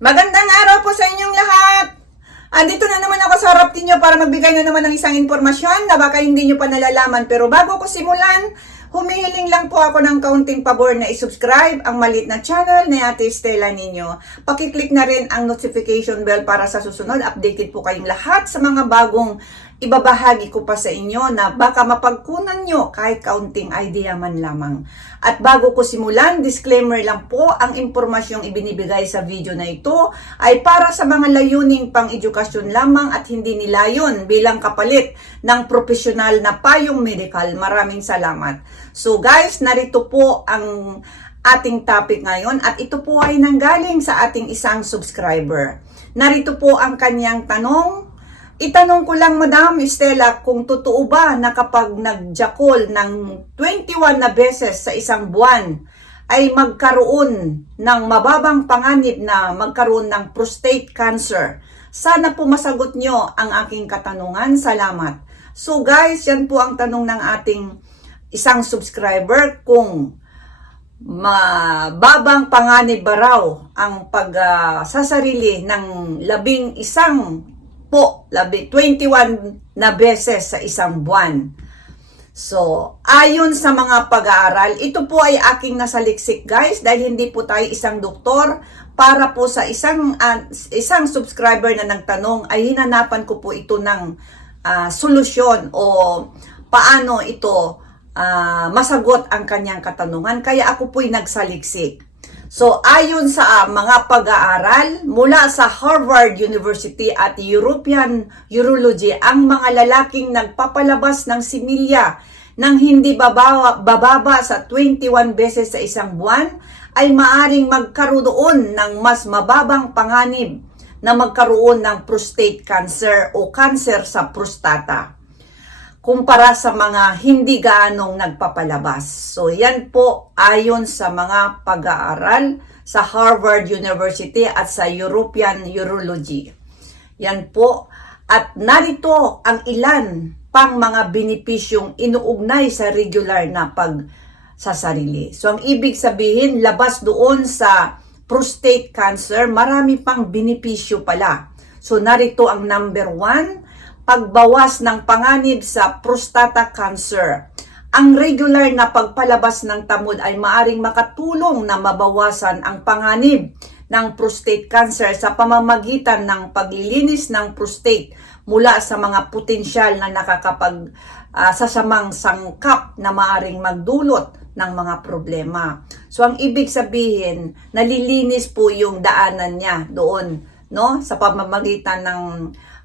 Magandang araw po sa inyong lahat! Andito na naman ako sa harap ninyo para magbigay na naman ng isang impormasyon na baka hindi nyo pa nalalaman. Pero bago ko simulan, humihiling lang po ako ng kaunting pabor na isubscribe ang malit na channel ni Ate Stella ninyo. Pakiclick na rin ang notification bell para sa susunod. Updated po kayong lahat sa mga bagong ibabahagi ko pa sa inyo na baka mapagkunan nyo kahit kaunting idea man lamang. At bago ko simulan, disclaimer lang po, ang impormasyong ibinibigay sa video na ito ay para sa mga layuning pang-edukasyon lamang at hindi nilayon bilang kapalit ng profesional na payong medical. Maraming salamat. So guys, narito po ang ating topic ngayon at ito po ay nanggaling sa ating isang subscriber. Narito po ang kanyang tanong, Itanong ko lang, Madam Estela, kung totoo ba na kapag nagjakol ng 21 na beses sa isang buwan, ay magkaroon ng mababang panganib na magkaroon ng prostate cancer. Sana po masagot nyo ang aking katanungan. Salamat. So guys, yan po ang tanong ng ating isang subscriber kung mababang panganib ba raw ang pagsasarili ng labing isang po, labi, 21 na beses sa isang buwan. So, ayon sa mga pag-aaral, ito po ay aking nasaliksik guys dahil hindi po tayo isang doktor para po sa isang uh, isang subscriber na nagtanong ay hinanapan ko po ito ng uh, solusyon o paano ito uh, masagot ang kanyang katanungan kaya ako po'y nagsaliksik. So, ayon sa uh, mga pag-aaral mula sa Harvard University at European Urology, ang mga lalaking nagpapalabas ng similya ng hindi bababa, bababa sa 21 beses sa isang buwan ay maaring magkaroon ng mas mababang panganib na magkaroon ng prostate cancer o cancer sa prostata kumpara sa mga hindi gaanong nagpapalabas. So yan po ayon sa mga pag-aaral sa Harvard University at sa European Urology. Yan po. At narito ang ilan pang mga benepisyong inuugnay sa regular na pag sa sarili. So ang ibig sabihin, labas doon sa prostate cancer, marami pang benepisyo pala. So narito ang number one, pagbawas ng panganib sa prostata cancer. Ang regular na pagpalabas ng tamod ay maaring makatulong na mabawasan ang panganib ng prostate cancer sa pamamagitan ng paglilinis ng prostate mula sa mga potensyal na nakakapag uh, sasamang sangkap na maaring magdulot ng mga problema. So ang ibig sabihin, nalilinis po yung daanan niya doon, no? Sa pamamagitan ng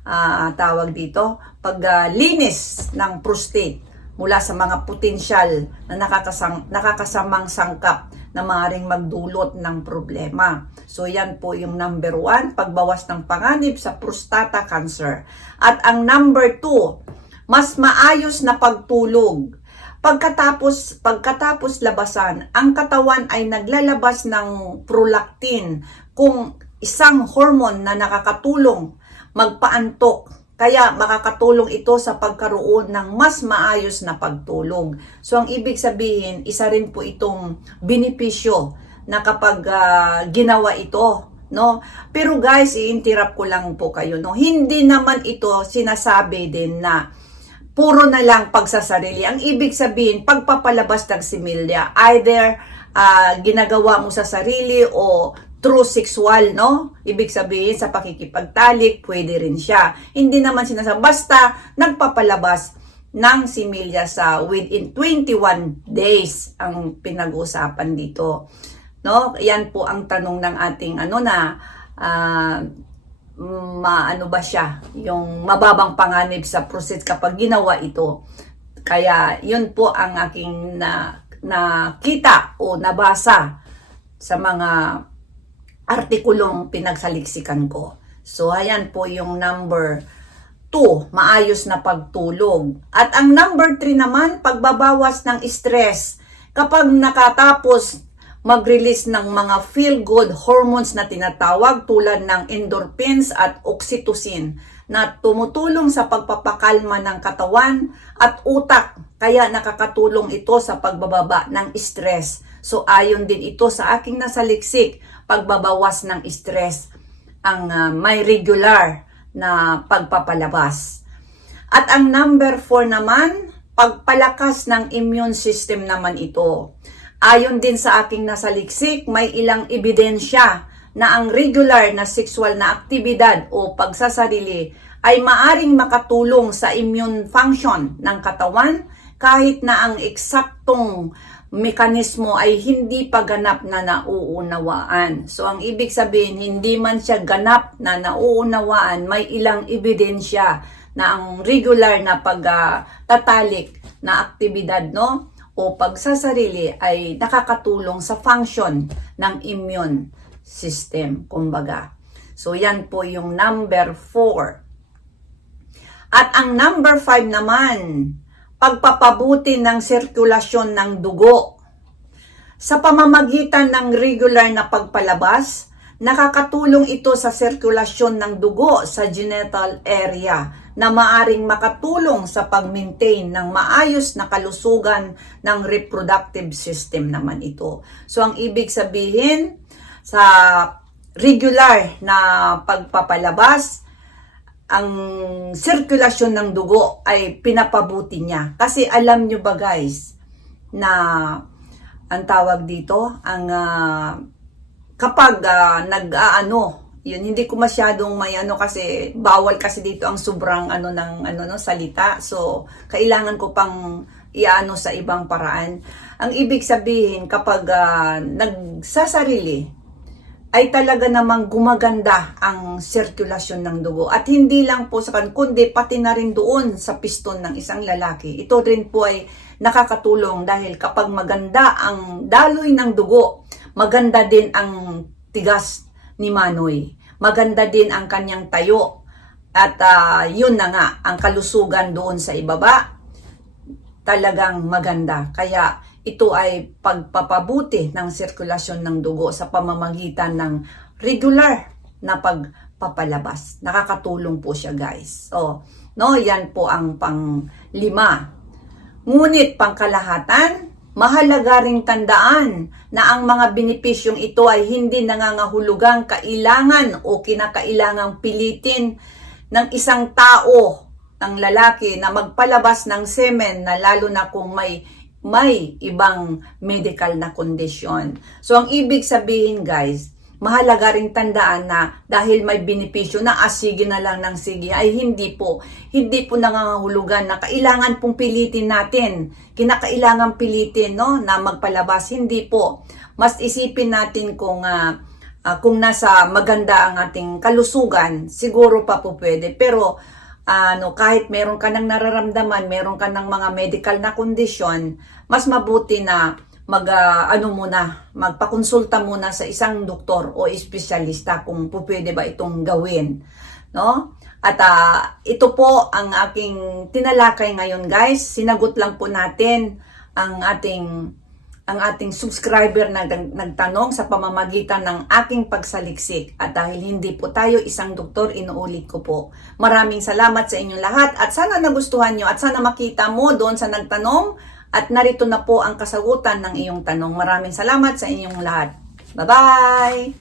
uh, tawag dito, paglinis uh, ng prostate mula sa mga potensyal na nakakasang, nakakasamang sangkap na maaaring magdulot ng problema. So yan po yung number one, pagbawas ng panganib sa prostata cancer. At ang number two, mas maayos na pagtulog. Pagkatapos, pagkatapos labasan, ang katawan ay naglalabas ng prolactin kung isang hormone na nakakatulong magpaantok. Kaya makakatulong ito sa pagkaroon ng mas maayos na pagtulog. So ang ibig sabihin, isa rin po itong benepisyo na kapag uh, ginawa ito, no? Pero guys, i-interrupt ko lang po kayo, no? Hindi naman ito sinasabi din na puro na lang pagsasarili. Ang ibig sabihin, pagpapalabas ng similya, either uh, ginagawa mo sa sarili o true sexual, no? Ibig sabihin sa pakikipagtalik, pwede rin siya. Hindi naman sinasabi, basta nagpapalabas ng similya sa within 21 days ang pinag-uusapan dito. No? Yan po ang tanong ng ating ano na uh, maano ba siya, yung mababang panganib sa process kapag ginawa ito. Kaya yun po ang aking na nakita o nabasa sa mga artikulong pinagsaliksikan ko. So, ayan po yung number 2, maayos na pagtulog. At ang number 3 naman, pagbabawas ng stress. Kapag nakatapos mag-release ng mga feel-good hormones na tinatawag tulad ng endorphins at oxytocin na tumutulong sa pagpapakalma ng katawan at utak. Kaya nakakatulong ito sa pagbababa ng stress. So ayon din ito sa aking nasaliksik, pagbabawas ng stress. ang ah, may regular na pagpapalabas. At ang number 4 naman, pagpalakas ng immune system naman ito. Ayon din sa aking nasaliksik, may ilang ebidensya na ang regular na sexual na aktibidad o pagsasarili ay maaring makatulong sa immune function ng katawan kahit na ang eksaktong mekanismo ay hindi pa ganap na nauunawaan. So ang ibig sabihin, hindi man siya ganap na nauunawaan, may ilang ebidensya na ang regular na pagtatalik na aktibidad no o pagsasarili ay nakakatulong sa function ng immune system, kumbaga. So yan po yung number 4. At ang number 5 naman, pagpapabuti ng sirkulasyon ng dugo. Sa pamamagitan ng regular na pagpalabas, nakakatulong ito sa sirkulasyon ng dugo sa genital area na maaring makatulong sa pag-maintain ng maayos na kalusugan ng reproductive system naman ito. So ang ibig sabihin sa regular na pagpapalabas, ang sirkulasyon ng dugo ay pinapabuti niya. Kasi alam nyo ba guys, na ang tawag dito, ang ah, kapag ah, nag-aano, yun hindi ko masyadong may ano kasi bawal kasi dito ang sobrang ano ng ano no salita. So kailangan ko pang iano sa ibang paraan. Ang ibig sabihin kapag ah, nagsasarili ay talaga namang gumaganda ang sirkulasyon ng dugo. At hindi lang po sa kan, kundi pati na rin doon sa piston ng isang lalaki. Ito rin po ay nakakatulong dahil kapag maganda ang daloy ng dugo, maganda din ang tigas ni Manoy. Maganda din ang kanyang tayo. At ah, yun na nga, ang kalusugan doon sa ibaba, talagang maganda. Kaya ito ay pagpapabuti ng sirkulasyon ng dugo sa pamamagitan ng regular na pagpapalabas. Nakakatulong po siya guys. So, no, yan po ang pang lima. Ngunit pangkalahatan, mahalaga ring tandaan na ang mga benepisyong ito ay hindi nangangahulugang kailangan o kinakailangang pilitin ng isang tao, ng lalaki na magpalabas ng semen na lalo na kung may may ibang medical na kondisyon. So ang ibig sabihin guys, mahalaga ring tandaan na dahil may benepisyo na ah, sige na lang ng sige ay hindi po hindi po nangangahulugan na kailangan pong pilitin natin. Kinakailangan pilitin no na magpalabas. Hindi po. Mas isipin natin kung ah, ah, kung nasa maganda ang ating kalusugan siguro pa po pwede. Pero ano kahit meron ka ng nararamdaman meron ka ng mga medical na kondisyon mas mabuti na mag ah, ano muna, magpakonsulta muna sa isang doktor o espesyalista kung pwede ba itong gawin, no? At ah, ito po ang aking tinalakay ngayon, guys. Sinagot lang po natin ang ating ang ating subscriber na nag- nagtanong sa pamamagitan ng aking pagsaliksik. At dahil hindi po tayo isang doktor, inuulit ko po. Maraming salamat sa inyong lahat at sana nagustuhan nyo at sana makita mo doon sa nagtanong at narito na po ang kasagutan ng iyong tanong. Maraming salamat sa inyong lahat. Bye-bye!